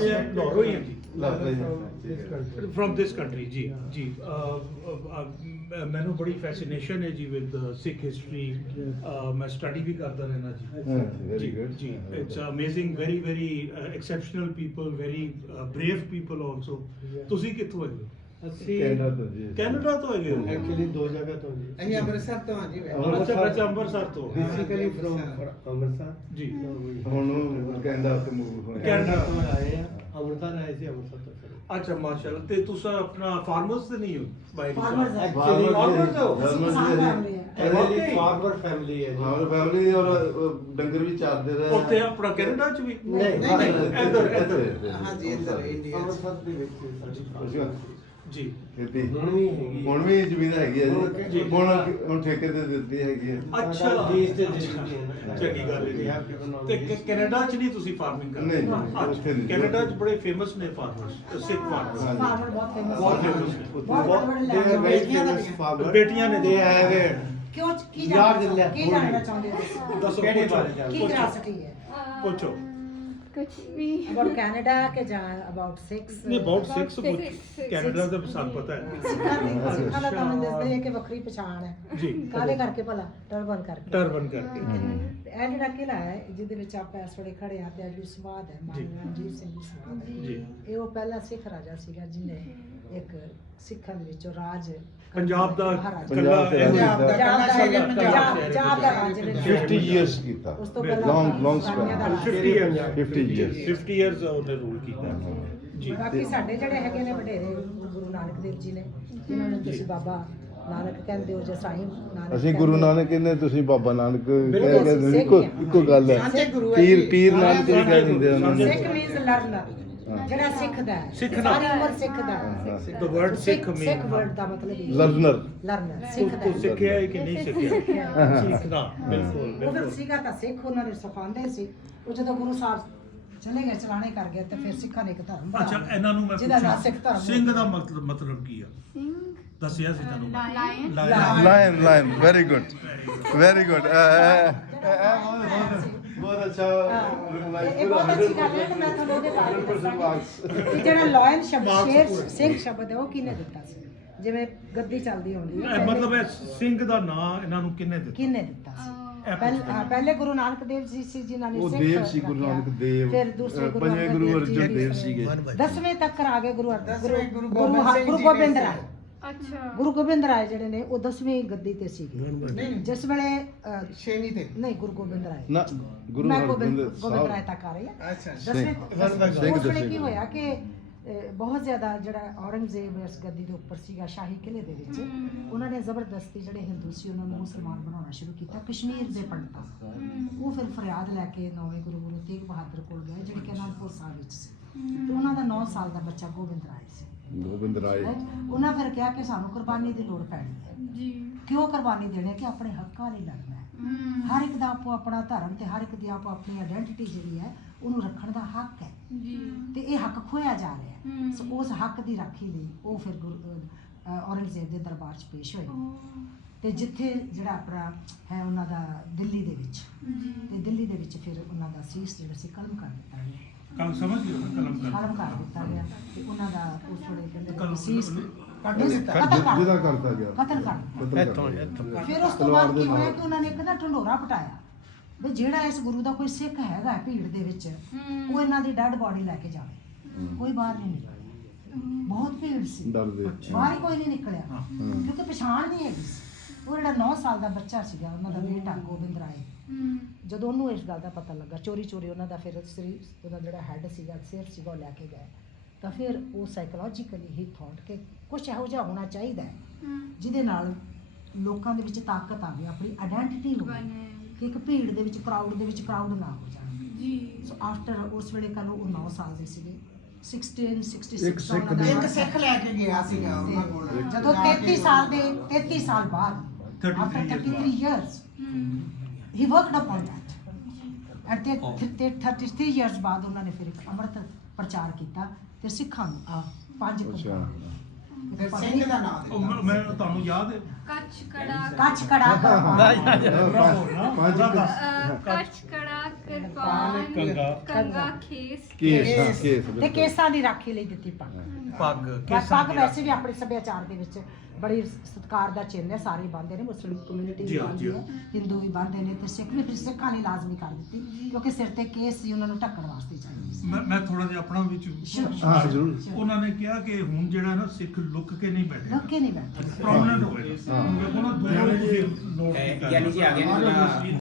ਲਾਹੌਰੋਂ ਹੀ ਹਾਂ ਜੀ, from this country ਜੀ ਜੀ। ਮੈਨੂੰ ਬੜੀ ਫੈਸੀਨੇਸ਼ਨ ਹੈ ਜੀ ਵਿਦ ਸਿੱਖ ਹਿਸਟਰੀ, ਮੈਂ ਸਟੱਡੀ ਵੀ ਕਰਦਾ ਰਹਿਣਾ ਜੀ ਜੀ। It's amazing, very very exceptional people, very brave people also. ਤੁਸੀਂ ਕਿੱਥੋਂ ਹੈਗੇ? ਅਸੀਂ ਕੈਨੇਡਾ ਤੋਂ ਹੈਗੇ ਹੋ? ਐਕਚੁਅਲੀ ਦੋ ਜਗ੍ਹਾ ਤੋਂ ਜੀ। ਅਸੀਂ ਅੰਮ੍ਰਿਤਸਰ ਤੋਂ ਹਾਂ ਜੀ। ਅੱਛਾ, ਅੰਮ੍ਰਿਤਸਰ ਤੋਂ ਬੇਸਿਕਲੀ ਫਰੋਮ ਅੰਮ੍ਰਿਤਸਰ ਜੀ। ਹੁਣ ਕੈਨੇਡਾ ਤੋਂ ਮੂਵ ਹੋਏ। ਕੈਨੇਡਾ ਤੋਂ ਆਏ ਆ, ਅੰਮ੍ਰਿਤਸਰ ਆਏ ਸੀ, ਅੰਮ੍ਰਿਤਸਰ ਤੋਂ ਫਿਰ ਅੱਛਾ, ਮਾਸ਼ਾਅੱਲਾ। ਤੇ ਤੁਸੀਂ ਆਪਣਾ ਫਾਰਮਰਸ ਤੇ ਨਹੀਂ ਹੋ ਬਾਈ? Farmers ਹੈ। ਐਕਚੁਅਲੀ ਫਾਰਮਰਸ ਹੋ? ਫੈਮਿਲੀ ਫਾਰਮਰ ਫੈਮਿਲੀ ਹੈ ਜੀ। ਹਾਂ, ਫੈਮਿਲੀ ਔਰ ਡੰਗਰ ਵੀ ਚਾਰਦੇ ਰਹੇ। ਉੱਥੇ ਆਪਣਾ ਕੈਨੇਡਾ ਚ ਵੀ? ਨਹੀਂ, ਇੱਧਰ ਹਾਂ ਜੀ, ਇੱਧਰ ਇੰਡੀਆ 'ਚ। ਅੰਮ੍ਰਿਤਸਰ ਦੇ ਵਿੱਚ ਸਾਡੀ ਜੀ। ਖੇਤੀ ਹੁਣ ਵੀ ਹੈਗੀ ਹੈ। ਹੁਣ ਵੀ ਜ਼ਮੀਨ ਹੈਗੀ ਹੈ ਹੁਣ ਜੀ। ਹੁਣ ਠੇਕੇ ਤੇ ਦਿੱਤੀ ਹੈਗੀ ਹੈ। ਅੱਛਾ, ਲੀਜ਼ ਤੇ ਦਿੱਤੀ ਹੈ ਨਾ। ਚੰਗੀ ਗੱਲ ਹੈ ਜੀ। ਤੇ ਕੈਨੇਡਾ ਚ ਨਹੀਂ ਤੁਸੀਂ ਫਾਰਮਿੰਗ ਕਰਦੇ? ਨਹੀਂ, ਨਹੀਂ, ਉੱਥੇ ਨਹੀਂ। ਕੈਨੇਡਾ ਚ ਬੜੇ ਫੇਮਸ ਨੇ ਫਾਰਮਰਸ, ਸਿੱਖ ਫਾਰਮਰਸ। ਫਾਰਮਰ ਬਹੁਤ ਫੇਮਸ ਬਹੁਤ famous ਨੇ। ਬਹੁਤ ਬੜੇ They are very famous farmer. ਬੇਟੀਆਂ ਨੇ They have a ਕਿਉਂ ਕੀ ਯਾਦ ਜਾਣਨਾ ਲੈ- ਕੀ ਜਾਣਨਾ ਚਾਹੁੰਦੇ ਹੋ ਤੁਸੀਂ? ਦੱਸੋ, ਕਿਹੜੇ ਪੁੱਛੋ, ਬਾਰੇ ਜਾਣਨਾ? ਕੀ ਕੈਪੈਸਿਟੀ ਹੈ ਪੁੱਛੋ। कुछ भी ਅਬਾਊਟ ਕੈਨੇਡਾ ਕੇ ਜਾਂ ਅਬਾਊਟ 6? ਨਹੀਂ, ਅਬਾਊਟ 6 six. ਕੈਨੇਡਾ ਦਾ ਸਾਨੂੰ ਪਤਾ ਹੈ। ਸਿੱਖਾਂ ਦਾ ਤੁਹਾਨੂੰ ਦੱਸਦੇ ਕਿ ਵੱਖਰੀ ਪਛਾਣ ਹੈ ਜੀ। ਕਾਹਦੇ ਕਰਕੇ ਭਲਾ? ਟਰਬਨ ਕਰਕੇ। ਟਰਬਨ ਕਰਕੇ। ਤੇ ਇਹ ਜਿਹੜਾ ਕਿਲਾ ਹੈ ਜਿਹਦੇ ਵਿੱਚ ਆਪਾਂ ਇਸ ਵੇਲੇ ਖੜੇ ਆ ਤੇ ਅਜੂ ਸਵਾਦ ਹੈ, ਮਹਾਰਾਜਾ ਰਣਜੀਤ ਸਿੰਘ ਦੀ ਸਵਾਦ ਹੈ ਜੀ। ਇਹ ਉਹ ਪਹਿਲਾ ਸਿੱਖ ਰਾਜਾ ਸੀਗਾ ਜਿਹਨੇ ਇੱਕ ਸਿੱਖਾਂ ਦੇ ਵਿੱਚੋਂ ਰਾਜ ਪੰਜਾਬ ਦਾ ਮਹਾਰਾਜਾ। ਕੱਲਾ ਪੰਜਾਬ ਦਾ ਪੰਜਾਬ ਦਾ ਰਾਜ ਇਹਨੇ 50 years ਕੀਤਾ। ਉਸ ਤੋਂ ਪਹਿਲਾਂ Long ਸਾਨੀਆਂ ਦਾ ਰਾਜ। 50 years 50 years 50 years ਉਹਨੇ ਰੂਲ ਕੀਤਾ ਜੀ। ਬਾਕੀ ਸਾਡੇ ਜਿਹੜੇ ਹੈਗੇ ਨੇ ਵਡੇਰੇ ਗੁਰੂ ਨਾਨਕ ਦੇਵ ਜੀ ਨੇ, ਜਿਨ੍ਹਾਂ ਨੂੰ ਤੁਸੀਂ ਬਾਬਾ ਨਾਨਕ ਕਹਿੰਦੇ ਹੋ ਜਾਂ ਸਾਈਂ ਨਾਨਕ ਅਸੀਂ ਗੁਰੂ ਨਾਨਕ ਕਹਿੰਦੇ, ਤੁਸੀਂ ਬਾਬਾ ਨਾਨਕ ਬਿਲਕੁਲ, ਕਹਿੰਦੇ, ਸਿੱਖ ਇੱਕੋ ਹੀ ਆ। ਇੱਕੋ ਗੱਲ ਹੈ। ਸਾਂਝੇ ਗੁਰੂ ਹੈ ਜੀ। ਪੀਰ ਨਾਨਕ ਵੀ ਕਹਿ ਦਿੰਦੇ ਉਹਨਾਂ ਨੂੰ। ਸਿੱਖ ਮੀਨਸ ਲਰਨਰ, ਜਿਹੜਾ ਸਿੱਖਦਾ ਹੈ, ਸਿੱਖਣਾ। ਸਾਰੀ ਉਮਰ ਸਿੱਖਦਾ ਹੈ। The word Sikh Sikh mean- word ਦਾ ਮਤਲਬ ਇਹ ਹੈ। ਲਰਨਰ। ਲਰਨਰ ਤੂੰ ਸਿੱਖਦਾ ਹੈ। ਸਿੱਖਿਆ ਹੈ ਕਿ ਨਹੀਂ ਸਿੱਖਿਆ? ਸਿੱਖਣਾ, ਬਿਲਕੁਲ ਉਹ ਫਿਰ ਬਿਲਕੁਲ। ਸੀਗਾ ਤਾਂ ਸਿੱਖ ਉਹਨਾਂ ਨੇ ਸਿਖਾਉਂਦੇ ਸੀ। ਉਹ ਜਦੋਂ ਗੁਰੂ ਸਾਹਿਬ ਚਲੇ ਗਏ, ਚਲਾਣੇ ਕਰ ਗਏ, ਤੇ ਫਿਰ ਸਿੱਖਾਂ ਨੇ ਇੱਕ ਧਰਮ ਬਣਾ ਅੱਛਾ, ਲਿਆ, ਇਹਨਾਂ ਨੂੰ ਮੈਂ ਜਿਹਦਾ ਨਾਂ ਸਿੱਖ ਪੁੱਛਾਂ, ਧਰਮ ਸਿੰਘ ਦਾ ਮਤਲਬ ਕੀ ਆ? सिंह ਦੱਸਿਆ ਸੀ ਤੁਹਾਨੂੰ? Lion lion very good very good. ਬਹੁਤ ਅੱਛਾ। ਇਹ ਬਹੁਤ ਅੱਛੀ ਗੱਲ ਹੈ ਕਿ ਮੈਂ ਤੁਹਾਨੂੰ ਉਹਦੇ ਬਾਰੇ ਦੱਸਾਂਗੀ ਕਿ ਜਿਹੜਾ ਲਾਇਨ ਸ਼ਬਦ, ਸ਼ੇਰ ਸਿੰਘ ਸ਼ਬਦ ਹੈ, ਉਹ ਕਿਹਨੇ ਦਿੱਤਾ ਸੀ? ਜਿਵੇਂ ਗੱਦੀ ਚੱਲਦੀ ਹੁੰਦੀ ਹੈ, ਮਤਲਬ ਇਹ ਸਿੰਘ ਦਾ ਨਾਂ ਇਹਨਾਂ ਨੂੰ ਕਿਹਨੇ ਦਿੱਤਾ? ਕਿਹਨੇ ਦਿੱਤਾ ਸੀ? ਇਹ ਪਹਿਲੇ ਗੁਰੂ ਨਾਨਕ ਦੇਵ ਜੀ ਸੀ ਜਿਨ੍ਹਾਂ ਨੇ ਉਹ ਸਿੱਖ ਦੇਵ ਸੀ, ਗੁਰੂ ਰੱਖਿਆ। ਨਾਨਕ ਦੇਵ। ਫਿਰ ਦੂਸਰੇ ਪੰਜਵੇਂ ਗੁਰੂ ਅਰਜਨ ਦੇਵ ਸੀਗੇ। 10ਵੇਂ ਤੱਕ ਆ ਗਏ ਗੁਰੂ ਦਸਵੇਂ ਗੁਰੂ ਗੁਰੂ ਗੋਬਿੰਦ ਸਿੰਘ ਜੀ ਗੋਬਿੰਦ ਨੇ। ਰਾਏ। अच्छा ਗੁਰੂ ਗੋਬਿੰਦ ਰਾਏ ਜਿਹੜੇ ਨੇ ਉਹ 10ਵੀਂ ਗੱਦੀ ਤੇ ਸੀਗੇ। ਨਹੀਂ, ਜਿਸ ਵੇਲੇ 6ਵੀਂ ਤੇ। ਨਹੀਂ, ਗੁਰੂ ਗੋਬਿੰਦ ਰਾਏ ਨਾ ਗੁਰੂ ਮੈਂ ਹਰਗੋਬਿੰਦ ਗੋਬਿੰਦ ਰਾਏ ਤੱਕ ਆ ਰਹੀ ਹਾਂ। ਅੱਛਾ। ਦਸਵੇਂ ਸਿੰਘ ਉਸ ਵੇਲੇ ਦਸਵੇਂ ਕੀ ਹੋਇਆ ਕਿ ਬਹੁਤ ਜ਼ਿਆਦਾ ਜਿਹੜਾ ਔਰੰਗਜ਼ੇਬ ਇਸ ਗੱਦੀ ਦੇ ਉੱਪਰ ਸੀਗਾ ਸ਼ਾਹੀ ਕਿਲੇ ਦੇ ਵਿੱਚ, ਉਹਨਾਂ ਨੇ ਜ਼ਬਰਦਸਤੀ ਜਿਹੜੇ ਹਿੰਦੂ ਸੀ ਉਹਨਾਂ ਨੂੰ ਮੁਸਲਮਾਨ ਬਣਾਉਣਾ ਸ਼ੁਰੂ ਕੀਤਾ। ਕਸ਼ਮੀਰ ਦੇ ਪੰਡਤਾਂ ਉਹ ਫਿਰ ਫਰਿਆਦ ਲੈ ਕੇ ਨੌਵੇਂ ਗੁਰੂ ਤੇਗ ਬਹਾਦਰ ਕੋਲ ਗਏ, ਜਿਹੜੇ ਕਿ ਅਨੰਦਪੁਰ ਸਾਹਿਬ ਵਿੱਚ ਸੀ। ਤੇ ਉਹਨਾਂ ਦਾ 9 ਸਾਲ ਦਾ ਬੱਚਾ ਗੋਬਿੰਦ ਰਾਏ ਸੀ। ਗੋਬਿੰਦ ਰਾਏ। ਉਹਨਾਂ ਫਿਰ ਕਿਹਾ ਕਿ ਸਾਨੂੰ ਕੁਰਬਾਨੀ ਦੀ ਲੋੜ ਪੈਣੀ ਹੈ। जी ਕਿਉਂ ਕੁਰਬਾਨੀ ਦੇਣੀ ਹੈ? ਕਿ ਆਪਣੇ ਹੱਕਾਂ ਲਈ ਲੜਨਾ ਹੈ। ਹਰ ਇੱਕ ਦਾ ਆਪੋ ਆਪਣਾ ਧਰਮ ਤੇ ਹਰ ਇੱਕ ਦੀ ਆਪੋ ਆਪਣੀ ਆਇਡੈਂਟੀਟੀ ਜਿਹੜੀ ਹੈ ਉਹਨੂੰ ਰੱਖਣ ਦਾ ਹੱਕ ਹੈ, जी ਤੇ ਇਹ ਹੱਕ ਖੋਇਆ ਜਾ ਰਿਹਾ ਹੈ। ਸੋ ਉਸ ਹੱਕ ਦੀ ਰਾਖੀ ਲਈ ਉਹ ਫਿਰ ਔਰੰਗਜ਼ੇਬ ਦੇ ਦਰਬਾਰ 'ਚ ਪੇਸ਼ ਹੋਏ। ਤੇ ਜਿੱਥੇ ਜਿਹੜਾ ਆਪਣਾ ਹੈ ਉਹਨਾਂ ਦਾ ਦਿੱਲੀ ਦੇ ਵਿੱਚ, ਤੇ ਦਿੱਲੀ ਦੇ ਵਿੱਚ ਫਿਰ ਉਹਨਾਂ ਦਾ ਸੀਸ ਜਿਹੜਾ ਸੀ ਕਲਮ ਕਰ ਦਿੱਤਾ ਗਿਆ। ਕਲਮ ਸਮਝ ਲਿਓ ਨਾ, ਕਲਮ ਕਲਮ ਕਰ ਦਿੱਤਾ ਗਿਆ ਤੇ ਉਹਨਾਂ ਦਾ ਉਸ ਵੇਲੇ ਕਹਿੰਦੇ ਕਲਮ- ਸੀਸ ਕੱਟ ਦਿੱਤਾ। ਜਿਹਦਾ ਕਰਤਾ ਗਿਆ। ਕਤਲ ਕਰ ਦਿੱਤਾ। ਇੱਥੋਂ ਫਿਰ ਉਸ ਤੋਂ ਬਾਅਦ ਕੀ ਹੋਇਆ ਕਿ ਉਹਨਾਂ ਨੇ ਇੱਕ ਨਾ ਢੰਡੋਰਾ ਪਟਾਇਆ ਵੀ ਜਿਹੜਾ ਇਸ ਗੁਰੂ ਦਾ ਕੋਈ ਸਿੱਖ ਹੈਗਾ ਭੀੜ ਦੇ ਵਿੱਚ, ਉਹ ਇਹਨਾਂ ਦੀ ਡੈਡ ਬਾਡੀ ਲੈ ਕੇ ਜਾਵੇ। ਕੋਈ ਬਾਹਰ ਨਹੀਂ ਨਿਕਲਿਆ, ਬਹੁਤ ਭੀੜ ਸੀ, ਡਰਦੇ। ਬਾਹਰ ਹੀ ਕੋਈ ਨਹੀਂ ਨਿਕਲਿਆ ਕਿਉਂਕਿ ਪਛਾਣ ਨਹੀਂ ਹੈਗੀ ਸੀ। ਉਹ ਜਿਹੜਾ 9 ਸਾਲ ਦਾ ਬੱਚਾ ਸੀਗਾ ਉਹਨਾਂ ਦਾ ਬੇਟਾ ਗੋਬਿੰਦ ਰਾਏ, ਜਦੋਂ ਉਹਨੂੰ ਇਸ ਗੱਲ ਦਾ ਪਤਾ ਲੱਗਾ, ਚੋਰੀ ਉਹਨਾਂ ਦਾ ਫਿਰ ਉਹਦਾ ਜਿਹੜਾ ਹੈੱਡ ਸੀਗਾ, ਸਿਰ ਸੀਗਾ, ਉਹ ਲੈ ਕੇ ਗਏ। ਤਾਂ ਫਿਰ ਉਹ ਸਾਈਕੋਲੋਜੀਕਲੀ ਹੀ ਥੌਟ ਕਿ ਕੁਛ ਇਹੋ ਜਿਹਾ ਹੋਣਾ ਚਾਹੀਦਾ ਹੈ ਜਿਹਦੇ ਨਾਲ ਲੋਕਾਂ ਦੇ ਵਿੱਚ ਤਾਕਤ ਆਵੇ, ਆਪਣੀ ਆਇਡੈਂਟੀਟੀ ਹੋਵੇ, ਕਿ ਇੱਕ ਭੀੜ ਦੇ ਵਿੱਚ, ਕਰਾਊਡ ਦੇ ਵਿੱਚ ਕਰਾਊਡ ਨਾ ਹੋ ਜਾਣ। ਸੋ ਆਫਟਰ ਉਸ ਵੇਲੇ ਕੱਲ ਉਹ 9 ਸਾਲ ਦੇ ਸੀਗੇ, 1666 ਇੱਕ ਸਿੱਖ ਉਹਨਾਂ ਦਾ ਇੱਕ ਬਰਥ ਸਿੱਖ ਲੈ ਕੇ ਗਿਆ ਸੀਗਾ ਉਹਨਾਂ ਕੋਲ। ਤੇ ਜਦੋਂ 33 ਸਾਲ ਦੇ 33 ਸਾਲ ਬਾਅਦ, 33 after 33 years he worked upon that, and ਤੇ 33 years ਬਾਅਦ ਉਹਨਾਂ ਨੇ ਫਿਰ ਇੱਕ ਅੰਮ੍ਰਿਤ ਪ੍ਰਚਾਰ ਕੀਤਾ ਤੇ ਸਿੱਖਾਂ ਨੂੰ 5 ਅੱਛਾ। ਫਿਰ ਸਿੰਘ ਦਾ ਨਾਮ ਦਿੱਤਾ। ਮੈਂ ਤੁਹਾਨੂੰ ਯਾਦ ਹੈ? कच्छ कड़ाक ਕੱਚ ਕੜਾ ਪੰਜ कच्छ कड़ाक ਕਿਰਪਾਨ ਕੰਘਾ। ਕੰਗਾ ਖੇਸ ਕੇਸ ਹਾਂ ਕੇਸ ਤੇ ਬਿਲਕੁਲ। ਕੇਸਾਂ ਦੀ ਰਾਖੀ ਲਈ ਦਿੱਤੀ ਪੱਗ ਪੱਗ ਪੱਗ ਵੈਸੇ ਵੀ ਆਪਣੇ ਸੱਭਿਆਚਾਰ ਦੇ ਵਿੱਚ ਬੜੀ ਸਤਿਕਾਰ ਦਾ ਚਿੰਨ੍ਹ ਹੈ, ਸਾਰੇ ਬੰਦੇ ਨੇ, ਮੁਸਲਿਮ ਕਮਿਊਨਿਟੀ ਵੀ ਜੀ ਹਾਂ, ਬੰਨ੍ਹਦੀ ਜੀ ਹੈ, ਹਿੰਦੂ ਵੀ ਬੰਨ੍ਹਦੇ ਨੇ ਤੇ ਸਿੱਖ ਵੀ, ਫਿਰ ਸਿੱਖਾਂ ਨੇ ਲਾਜ਼ਮੀ ਕਰ ਦਿੱਤੀ ਕਿਉਂਕਿ ਸਿਰ ਤੇ ਕੇਸ ਸੀ, ਉਹਨਾਂ ਨੂੰ ਢੱਕਣ ਵਾਸਤੇ ਚਾਹੀਦੀ ਸੀ। ਮੈਂ ਥੋੜਾ ਜਿਹਾ ਆਪਣਾ ਵਿੱਚ ਹਾਂ ਜ਼ਰੂਰ ਉਹਨਾਂ ਨੇ ਕਿਹਾ ਕਿ ਹੁਣ ਜਿਹੜਾ ਨਾ ਸਿੱਖ ਲੁੱਕ ਕੇ ਨਹੀਂ ਬੈਠੇ, ਲੋਕੇ ਨਹੀਂ ਬੈਠੇ ਪ੍ਰੋਮਿਨੈਂਟ ਹੋਏ ਉਹਨਾਂ ਦੋਨੋਂ ਤੁਸੀਂ ਨੋਟ ਕੀਤਾ यानी कि आगे